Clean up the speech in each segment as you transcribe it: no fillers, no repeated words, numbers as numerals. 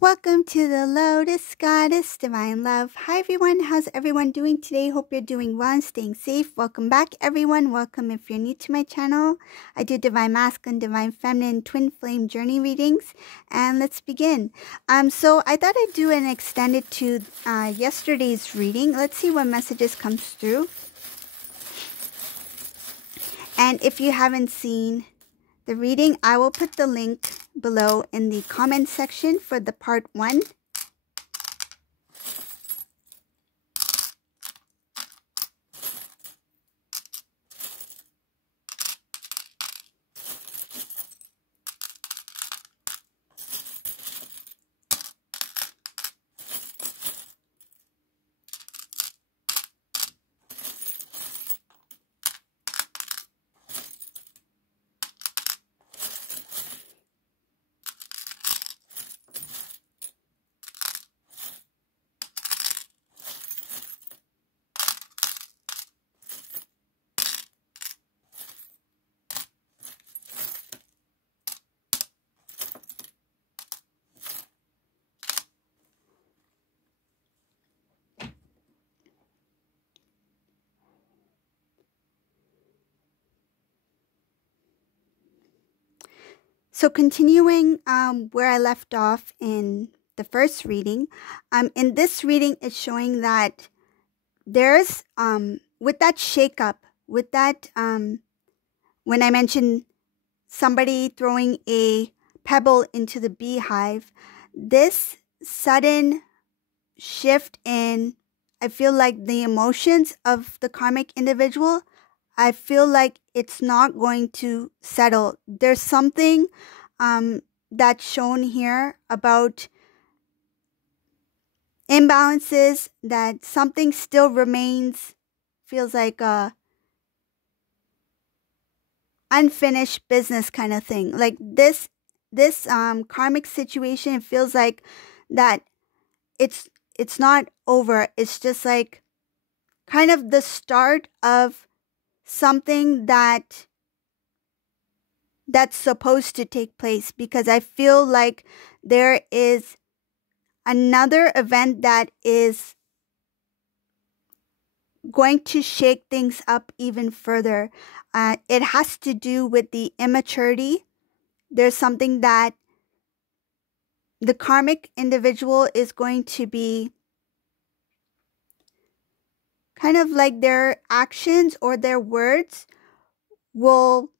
Welcome to the Lotus Goddess Divine Love. Hi everyone, how's everyone doing today? Hope you're doing well and staying safe. Welcome back everyone. Welcome if you're new to my channel. I do Divine Masculine, Divine Feminine, Twin Flame Journey readings. And let's begin. So I thought I'd do an extended to yesterday's reading. Let's see what messages comes through. And if you haven't seen the reading, I will put the link below in the comment section for the part 1. So continuing where I left off in the first reading, in this reading it's showing that there's, with that shakeup, with that, when I mentioned somebody throwing a pebble into the beehive, this sudden shift in, I feel like the emotions of the karmic individual, I feel like it's not going to settle. There's something that's shown here about imbalances, that something still remains, feels like a unfinished business kind of thing. Like this karmic situation, it feels like that it's not over. It's just like kind of the start of something that's supposed to take place, because I feel like there is another event that is going to shake things up even further. It has to do with the immaturity. There's something that the karmic individual is going to be kind of like their actions or their words will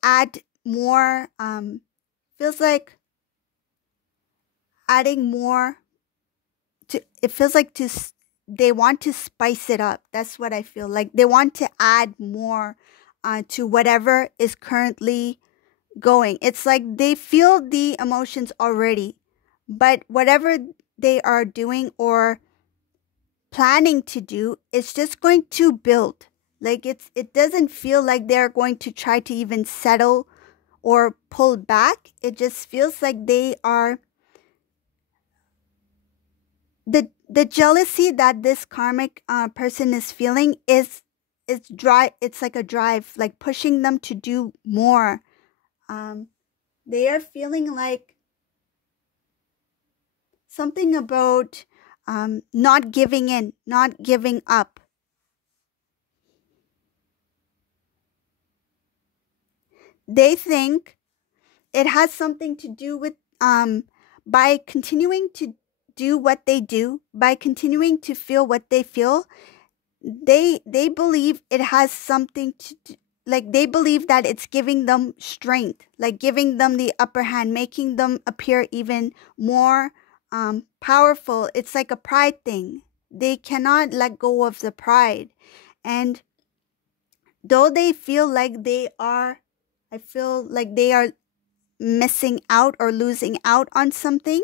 add more, feels like adding more to, it feels like they want to spice it up. That's what I feel like. They want to add more to whatever is currently going. It's like they feel the emotions already, but whatever they are doing or planning to do, it's just going to build. Like it doesn't feel like they're going to try to even settle or pull back. It just feels like they are, the jealousy that this karmic person is feeling is drive. It's like a drive, like pushing them to do more. They are feeling like something about not giving in, not giving up. They think it has something to do with by continuing to do what they do, by continuing to feel what they feel, they believe it has something to do, like they believe that it's giving them strength, like giving them the upper hand, making them appear even more powerful. It's like a pride thing. They cannot let go of the pride. And though they feel like they are, I feel like they are missing out or losing out on something,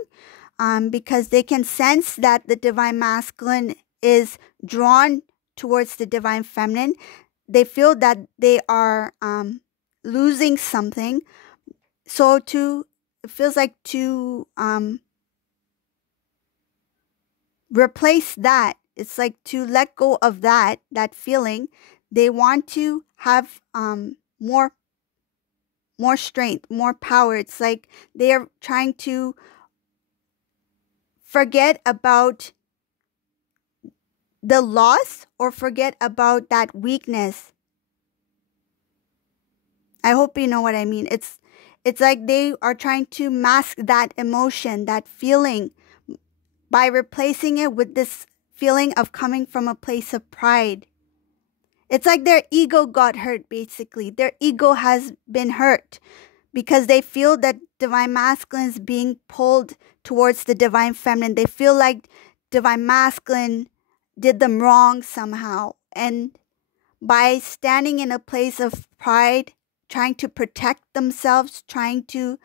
because they can sense that the divine masculine is drawn towards the divine feminine. They feel that they are losing something. So it feels like to replace that, it's like to let go of that feeling. They want to have more more strength, more power. It's like they are trying to forget about the loss or forget about that weakness. I hope you know what I mean. It's like they are trying to mask that emotion, that feeling, by replacing it with this feeling of coming from a place of pride. It's like their ego got hurt, basically. Their ego has been hurt because they feel that divine masculine is being pulled towards the divine feminine. They feel like divine masculine did them wrong somehow. And by standing in a place of pride, trying to protect themselves, trying to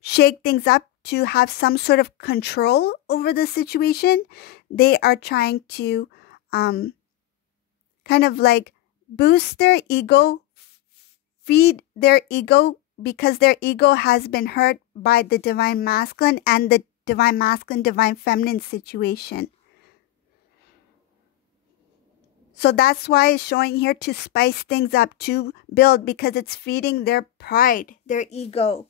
shake things up to have some sort of control over the situation, they are trying to kind of like boost their ego, feed their ego, because their ego has been hurt by the divine masculine and the divine masculine, divine feminine situation. So that's why it's showing here to spice things up, to build, because it's feeding their pride, their ego.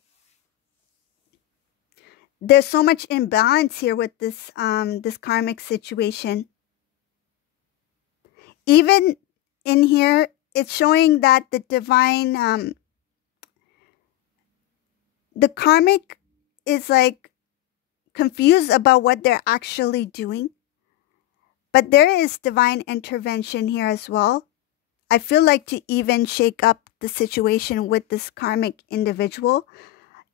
There's so much imbalance here with this this karmic situation. Even in here, it's showing that the divine, the karmic is like confused about what they're actually doing. But there is divine intervention here as well. I feel like to even shake up the situation with this karmic individual.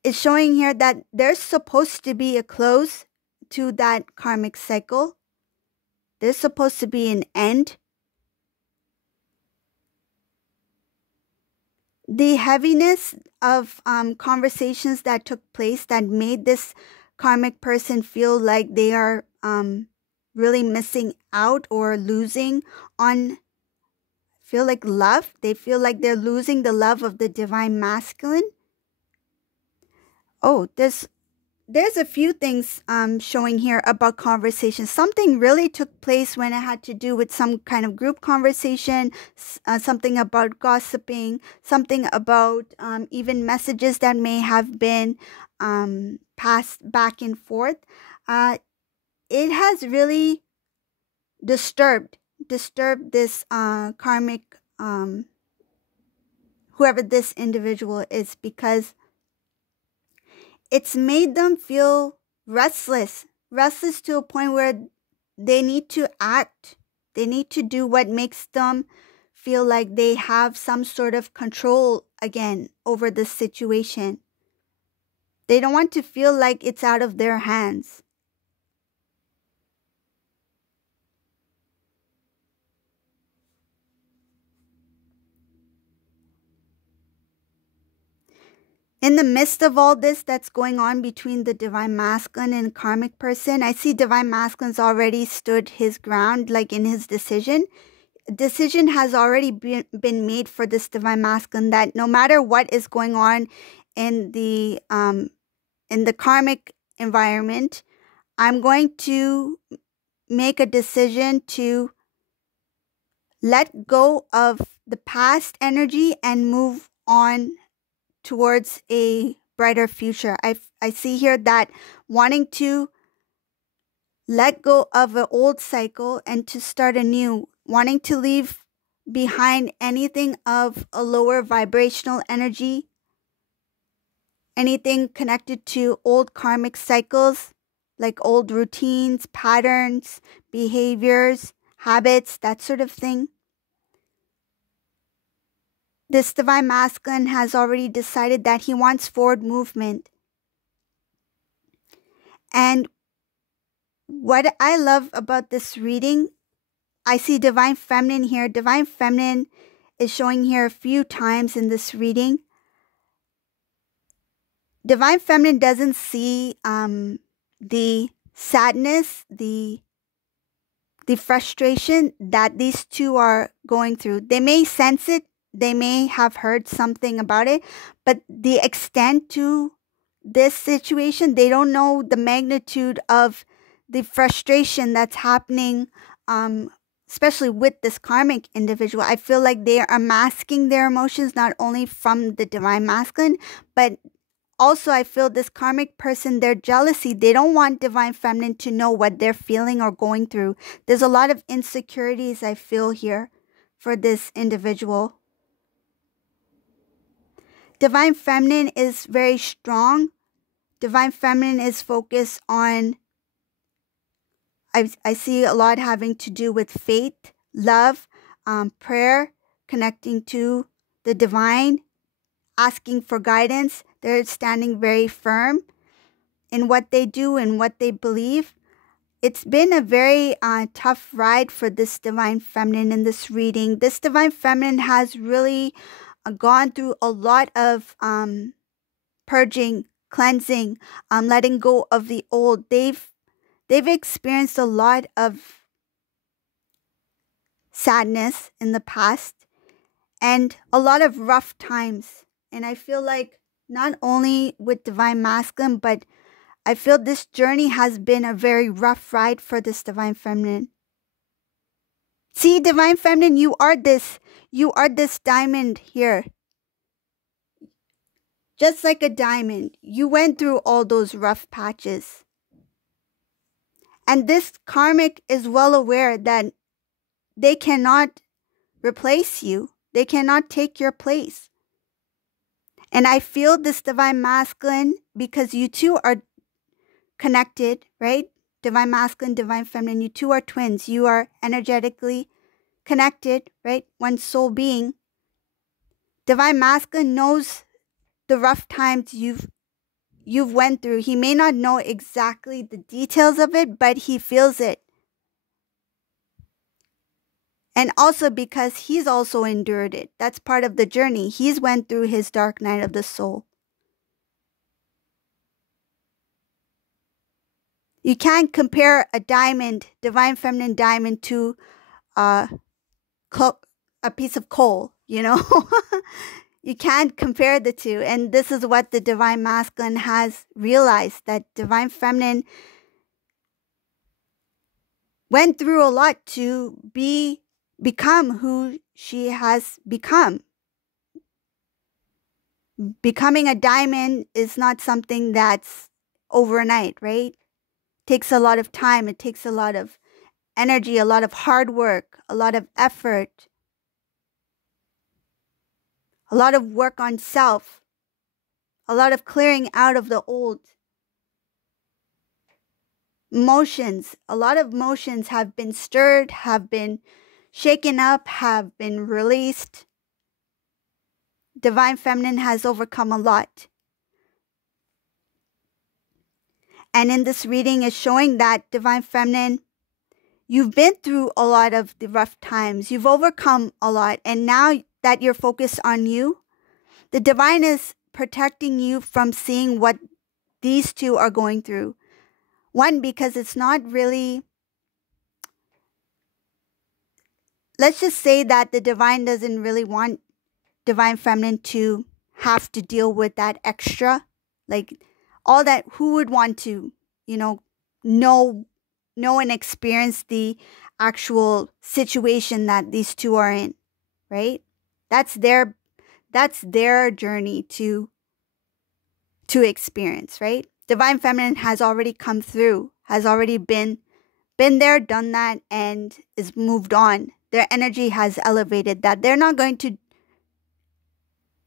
It's showing here that there's supposed to be a close to that karmic cycle. There's supposed to be an end. The heaviness of conversations that took place that made this karmic person feel like they are really missing out or losing on, feel like love. They feel like they're losing the love of the divine masculine. Oh, there's a few things showing here about conversation. Something really took place when it had to do with some kind of group conversation, something about gossiping, something about even messages that may have been passed back and forth. It has really disturbed this karmic, whoever this individual is, because it's made them feel restless to a point where they need to act. They need to do what makes them feel like they have some sort of control again over the situation. They don't want to feel like it's out of their hands. In the midst of all this that's going on between the divine masculine and karmic person, I see divine masculine's already stood his ground, like in his decision. Decision has already been made for this divine masculine that no matter what is going on in the karmic environment, I'm going to make a decision to let go of the past energy and move on towards a brighter future. I see here that wanting to let go of an old cycle and to start anew, wanting to leave behind anything of a lower vibrational energy, anything connected to old karmic cycles, like old routines, patterns, behaviors, habits, that sort of thing. This divine masculine has already decided that he wants forward movement. And what I love about this reading, I see divine feminine here. Divine feminine is showing here a few times in this reading. Divine feminine doesn't see the sadness, the frustration that these two are going through. They may sense it. They may have heard something about it, but the extent to this situation, they don't know the magnitude of the frustration that's happening especially with this karmic individual, I feel like they are masking their emotions not only from the divine masculine, but also I feel this karmic person, their jealousy, they don't want divine feminine to know what they're feeling or going through. There's a lot of insecurities I feel here for this individual. Divine feminine is very strong. Divine feminine is focused on, I see a lot having to do with faith, love, prayer, connecting to the divine, asking for guidance. They're standing very firm in what they do and what they believe. It's been a very tough ride for this divine feminine in this reading. This divine feminine has really gone through a lot of purging, cleansing, letting go of the old. They've experienced a lot of sadness in the past and a lot of rough times. And I feel like not only with divine masculine, but I feel this journey has been a very rough ride for this divine feminine. See, divine feminine, you are this diamond here. Just like a diamond, you went through all those rough patches. And this karmic is well aware that they cannot replace you. They cannot take your place. And I feel this divine masculine, because you two are connected, right? Divine masculine, divine feminine, you two are twins. You are energetically connected, right? One soul being. Divine masculine knows the rough times you've went through. He may not know exactly the details of it, but he feels it. And also because he's also endured it. That's part of the journey. He's went through his dark night of the soul. You can't compare a diamond, divine feminine diamond, to a piece of coal, you know? You can't compare the two. And this is what the divine masculine has realized, that divine feminine went through a lot to become who she has become. Becoming a diamond is not something that's overnight, right? It takes a lot of time. It takes a lot of energy, a lot of hard work, a lot of effort, a lot of work on self, a lot of clearing out of the old. Emotions, a lot of emotions have been stirred, have been shaken up, have been released. Divine feminine has overcome a lot. And in this reading is showing that divine feminine, you've been through a lot of the rough times. You've overcome a lot. And now that you're focused on you, the divine is protecting you from seeing what these two are going through. One, because it's not really, let's just say that the divine doesn't really want divine feminine to have to deal with that extra, like all that. Who would want to, know and experience the actual situation that these two are in, right? That's their journey to experience, right? Divine feminine has already come through, has already been there, done that, and is moved on. Their energy has elevated that. They're not going to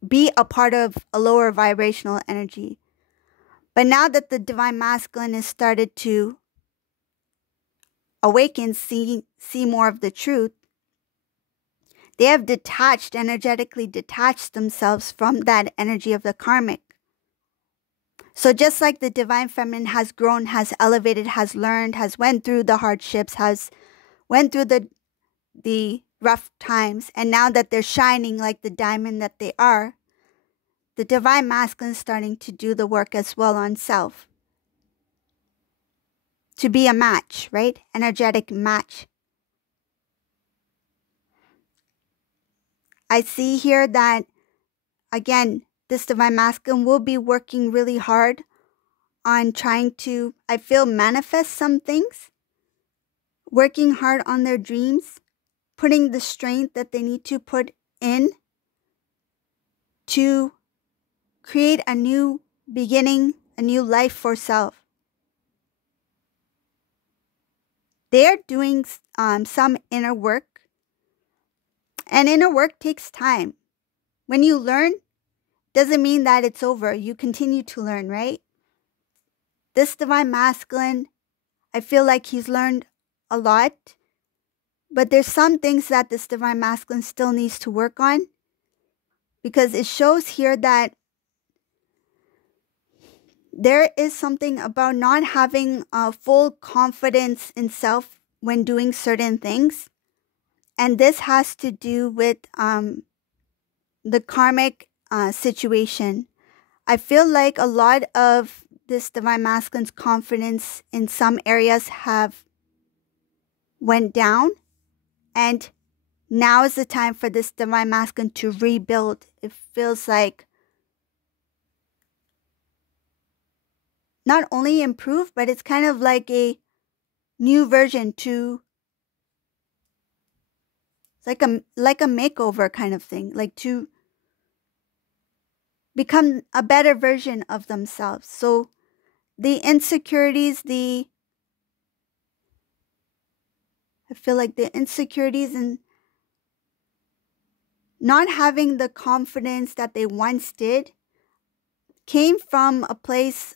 be a part of a lower vibrational energy. But now that the divine masculine has started to awaken, see more of the truth, they have energetically detached themselves from that energy of the karmic. So just like the divine feminine has grown, has elevated, has learned, has went through the hardships, has went through the rough times, and now that they're shining like the diamond that they are, the divine masculine is starting to do the work as well on self. To be a match, right? Energetic match. I see here that, again, this divine masculine will be working really hard on trying to, I feel, manifest some things. Working hard on their dreams. putting the strength that they need to put in to create a new beginning, a new life for self. They're doing some inner work, and inner work takes time. When you learn, doesn't mean that it's over. You continue to learn, right? This Divine Masculine, I feel like he's learned a lot, but there's some things that this Divine Masculine still needs to work on, because it shows here that there is something about not having full confidence in self when doing certain things. And this has to do with the karmic situation. I feel like a lot of this Divine Masculine's confidence in some areas have went down. And now is the time for this Divine Masculine to rebuild. It feels like not only improve, but it's kind of like a new version to, it's like a makeover kind of thing, like to become a better version of themselves. So the insecurities, I feel like the insecurities and not having the confidence that they once did came from a place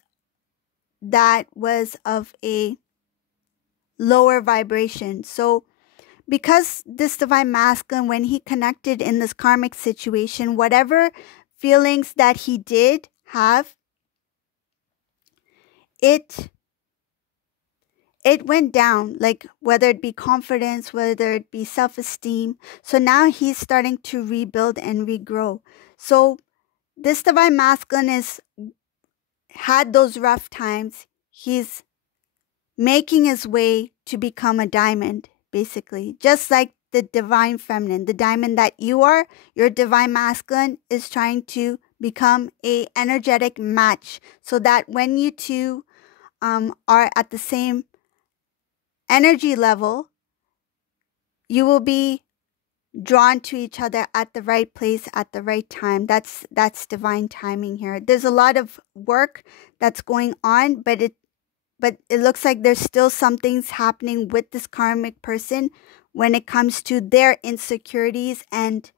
that was of a lower vibration. So because this Divine Masculine, when he connected in this karmic situation, whatever feelings that he did have, it went down, like whether it be confidence, whether it be self-esteem. So now he's starting to rebuild and regrow. So this Divine Masculine had those rough times. He's making his way to become a diamond, basically. Just like the Divine Feminine, the diamond that you are, your Divine Masculine is trying to become a energetic match, so that when you two are at the same energy level, you will be drawn to each other at the right place at the right time. That's divine timing here. There's a lot of work that's going on, but it looks like there's still some things happening with this karmic person when it comes to their insecurities, and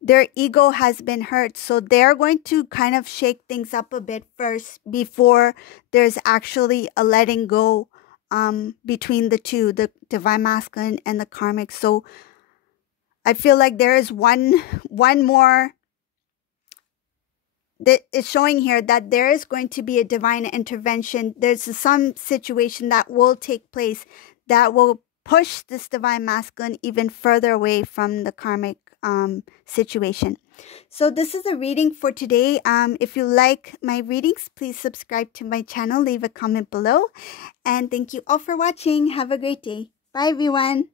their ego has been hurt. So they're going to kind of shake things up a bit first before there's actually a letting go between the two, the Divine Masculine and the karmic. So I feel like there is one more that is showing here, that there is going to be a divine intervention. There's some situation that will take place that will push this Divine Masculine even further away from the karmic situation. So this is a reading for today. If you like my readings, please subscribe to my channel, leave a comment below, and thank you all for watching. Have a great day. Bye everyone.